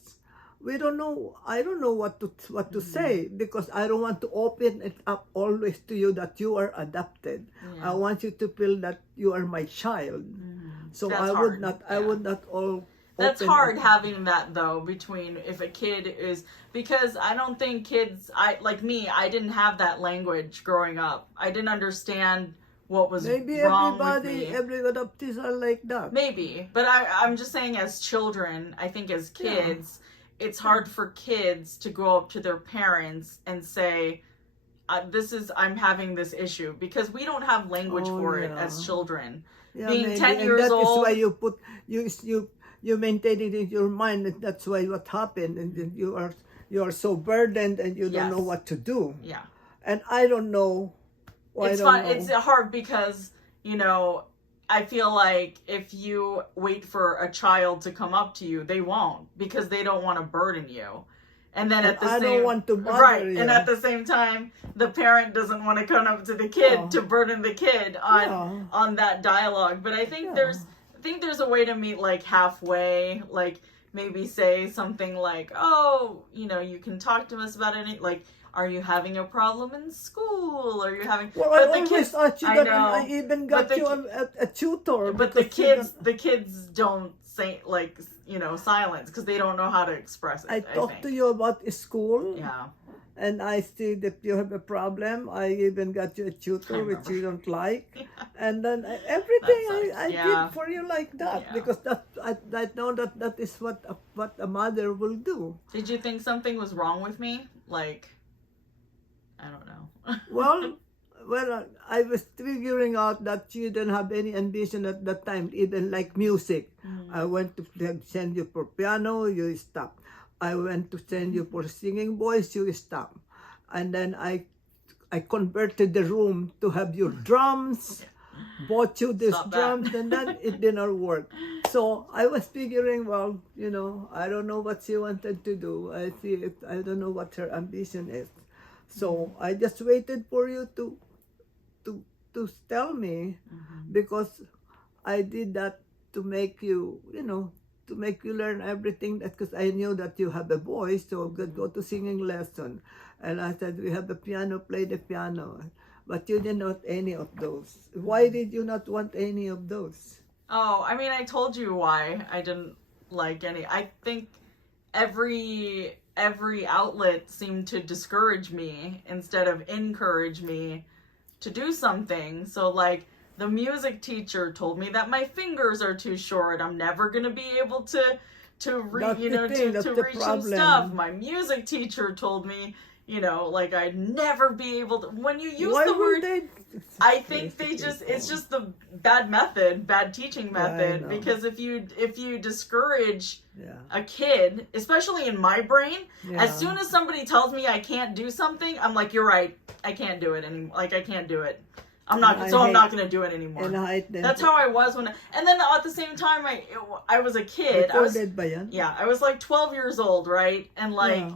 we don't know. I don't know what to say, because I don't want to open it up always to you that you are adopted. Yeah. I want you to feel that you are my child. So That's I hard. would not all. That's open hard up. having that though, between if a kid is, because I don't think kids, like me, I didn't have that language growing up. I didn't understand what was Maybe wrong with everybody, me. every adoptees are like that. Maybe, but I'm just saying, as children, I think as kids, it's hard for kids to go up to their parents and say, I'm having this issue, because we don't have language for it as children. Yeah, Being maybe. 10 And years that old. is why you put you maintain it in your mind, and that's why what happened, and then you are so burdened and you don't know what to do. Yeah. And I don't know. It's fun. It's hard because, I feel like if you wait for a child to come up to you, they won't, because they don't want to burden you. And then I don't want to bother you. And at the same time, the parent doesn't want to come up to the kid to burden the kid on that dialogue. But I think there's a way to meet like halfway, like maybe say something like, oh, you can talk to us about any, like, are you having a problem in school? Are you having? Well, but I always ask you that, and I even got you a tutor. But the kids don't say, like, silence, because they don't know how to express it. I talked to you about school. Yeah. And I see that you have a problem. I even got you a tutor, which you don't like. And then everything I did for you like that, because I know that is what a mother will do. Did you think something was wrong with me? Like, I don't know. Well, I was figuring out that you didn't have any ambition at that time, even like music. I went to send you for piano, you stopped. I went to send you for singing voice, you stopped. And then I converted the room to have your drums, bought you these drums, and then it didn't work. So I was figuring, well, I don't know what she wanted to do. I don't know what her ambition is. So I just waited for you to tell me, because I did that to make you, to make you learn everything, because I knew that you have a voice, so go to singing lesson. And I said, we have the piano, play the piano. But you didn't want any of those. Why did you not want any of those? Oh, I mean, I told you why I didn't like any. I think every outlet seemed to discourage me instead of encourage me to do something. So, like, the music teacher told me that my fingers are too short. I'm never gonna be able to reach some stuff. My music teacher told me, like, I'd never be able to. When you use the word, I think it's just the bad teaching method. Because if you discourage a kid, especially in my brain, as soon as somebody tells me I can't do something, I'm like, you're right, I can't do it anymore. Like, I can't do it. I'm not going to do it anymore. That's how I was and then at the same time, I was a kid. I was like 12 years old, right? And like,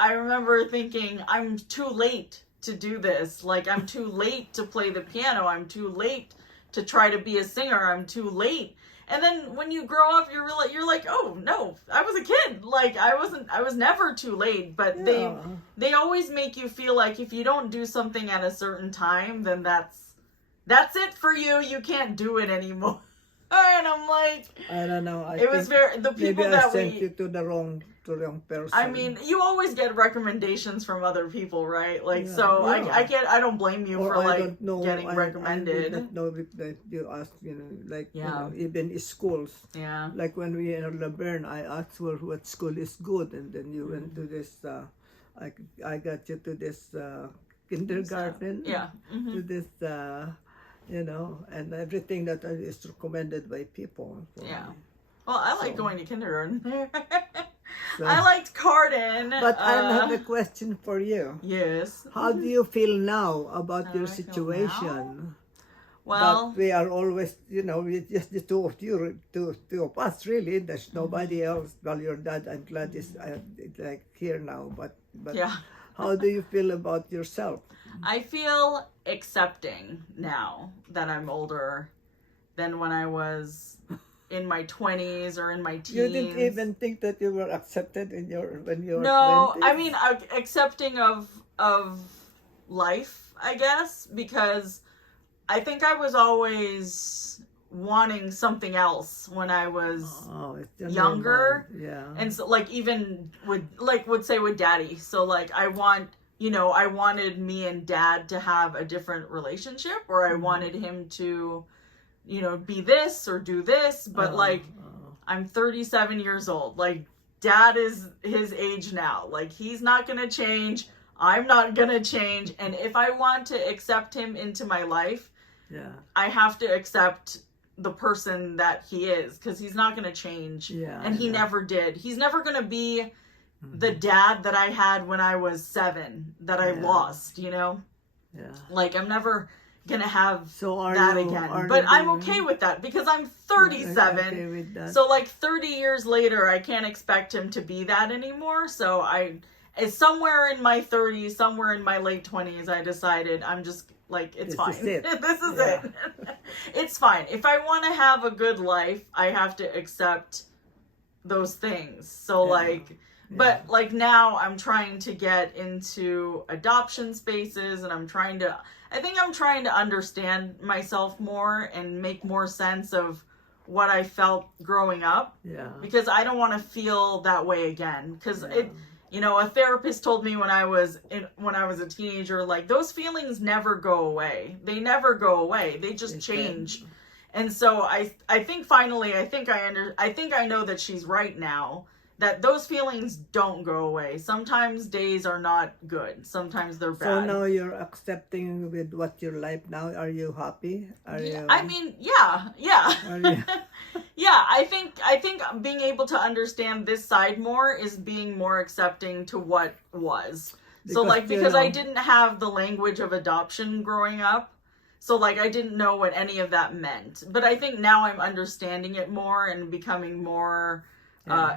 I remember thinking, I'm too late to do this. Like, I'm too late to play the piano. I'm too late to try to be a singer. I'm too late. And then when you grow up, you're like, oh no, I was a kid. Like I was never too late. But Yeah. they always make you feel like if you don't do something at a certain time, then that's it for you. You can't do it anymore. And I'm like, I don't know. it was very the people maybe I that sent we. you to the wrong person. I mean, you always get recommendations from other people, right? Like, Yeah, so yeah. I don't blame you Or for I like don't know. getting I recommended. did not know that you asked. Like Yeah. even schools. Yeah. Like when we in Laverne, I asked for what school is good, and then you went to this. I got you to this kindergarten. Yeah. Mm-hmm. To this. And everything that is recommended by people. Yeah. Well, I like going to kindergarten there. So, I liked Carden. but I have a question for you. Yes. How do you feel now about How your do I feel situation? Well, That we are always, we just the two of you, two of us, really. There's nobody else. Well, your dad, I'm glad is like here now. But yeah. how do you feel about yourself? I feel accepting now that I'm older than when I was in my 20s or in my teens. You didn't even think that you were accepted when you were No, 20s? I mean accepting of life, I guess, because I think I was always wanting something else when I was it's younger. normal. Yeah. And so like even would say with daddy. So like I wanted me and dad to have a different relationship, or I wanted him to, be this or do this. But I'm 37 years old. Like dad is his age now. Like he's not going to change. I'm not going to change. And if I want to accept him into my life, yeah, I have to accept the person that he is, because he's not going to change. Yeah, and he never did. He's never going to be the dad that I had when I was 7 that I lost, Yeah. Like I'm never going to have So that again. But I'm okay with that because I'm 37. Okay with that. So like 30 years later, I can't expect him to be that anymore. So it's somewhere in my 30s, somewhere in my late 20s, I decided I'm just like, it's fine. This is it. It's fine. If I want to have a good life, I have to accept those things. So but like now I'm trying to get into adoption spaces, and I think I'm trying to understand myself more and make more sense of what I felt growing up. Yeah. Because I don't want to feel that way again. Because a therapist told me when I was a teenager, like those feelings never go away. They never go away. They just change. And so I think finally, I think I know that she's right now, that those feelings don't go away. Sometimes days are not good. Sometimes they're bad. So now you're accepting with what your life now. Are you happy? I mean, yeah. Yeah, I think being able to understand this side more is being more accepting to what was. Because I didn't have the language of adoption growing up. So like I didn't know what any of that meant. But I think now I'm understanding it more and becoming more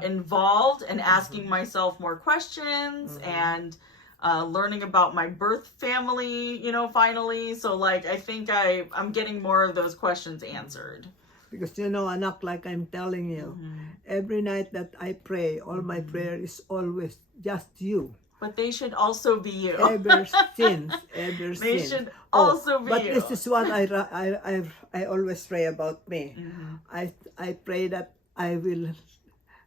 involved and asking myself more questions and learning about my birth family, finally. So like I think I'm getting more of those questions answered. Because anak, like I'm telling you, every night that I pray, all my prayer is always just you. But they should also be you. Ever since. They should also be but you. But this is what I always pray about me. I pray that I will,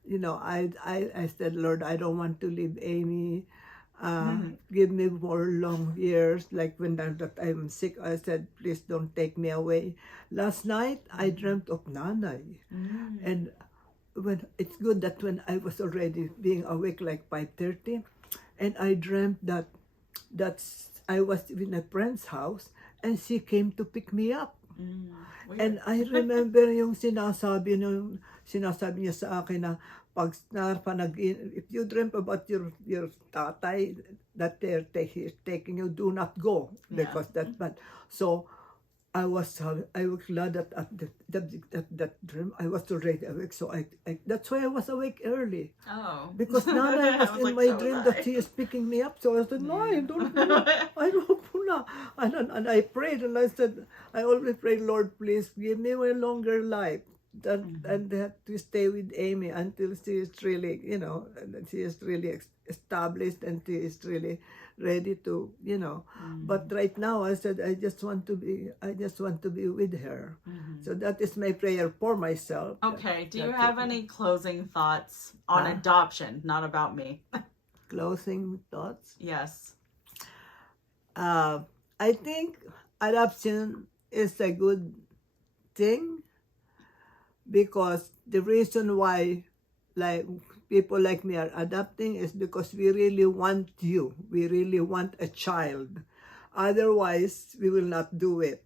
I said, Lord, I don't want to leave Aimee. Give me more long years. Like when I'm sick, I said, please don't take me away. Last night, I dreamt of Nanay. And when it's good that when I was already being awake like 5:30, and I dreamt that I was in a friend's house and she came to pick me up. And I remember yung sinasabi niya sa akin na if you dream about your tatay that they're taking you, do not go because that's bad. So I was glad that at that dream I was already awake. So I that's why I was awake early. Oh, because Nana was in my dream that she is picking me up. So I said, no, I don't know. I don't know. And I prayed and I said, I always pray, Lord, please give me a longer life. And they have to stay with Aimee until she is really, she is really established and she is really ready to, But right now, I said, I just want to be with her. So that is my prayer for myself. Okay. Do you have any closing thoughts on adoption? Not about me. Closing thoughts? Yes. I think adoption is a good thing because the reason why like people like me are adopting is because we really want you. We really want a child. Otherwise, we will not do it.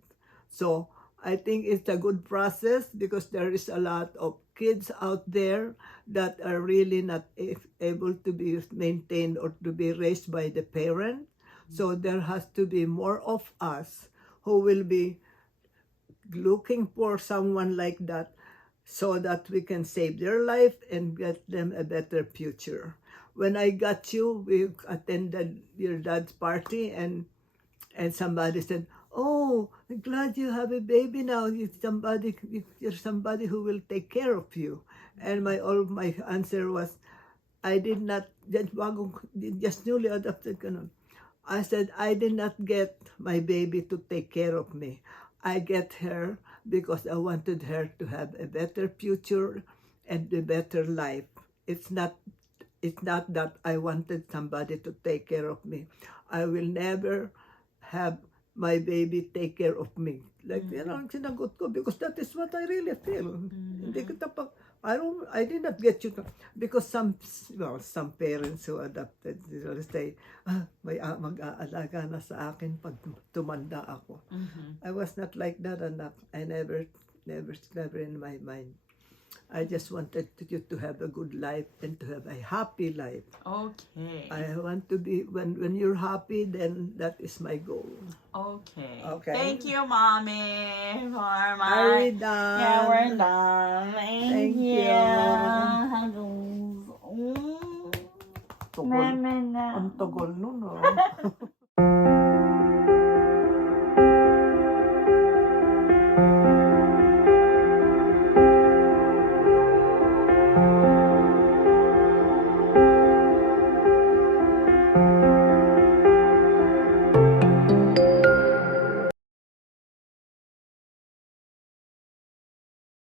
So I think it's a good process because there is a lot of kids out there that are really not able to be maintained or to be raised by the parent. So there has to be more of us who will be looking for someone like that so that we can save their life and get them a better future. When I got you, we attended your dad's party and somebody said, "Oh, I'm glad you have a baby now. You're somebody who will take care of you." And my answer was, I did not, just newly adopted. I said, I did not get my baby to take care of me. I get her because I wanted her to have a better future and a better life. It's not that I wanted somebody to take care of me. I will never have my baby take care of me. Like, sinagot ko because that is what I really feel. Hindi kita I did not get you because some parents who adopted, they will say, mag-aalaga na sa akin pag tumanda ako. I was not like that, anak. I never in my mind. I just wanted you to have a good life and to have a happy life. Okay. I want to be, when you're happy, then that is my goal. Okay. Okay. Thank you, Mommy, for my... Are we done? Yeah, we're done. Thank you. Tugol. Ang tugol nun, oh.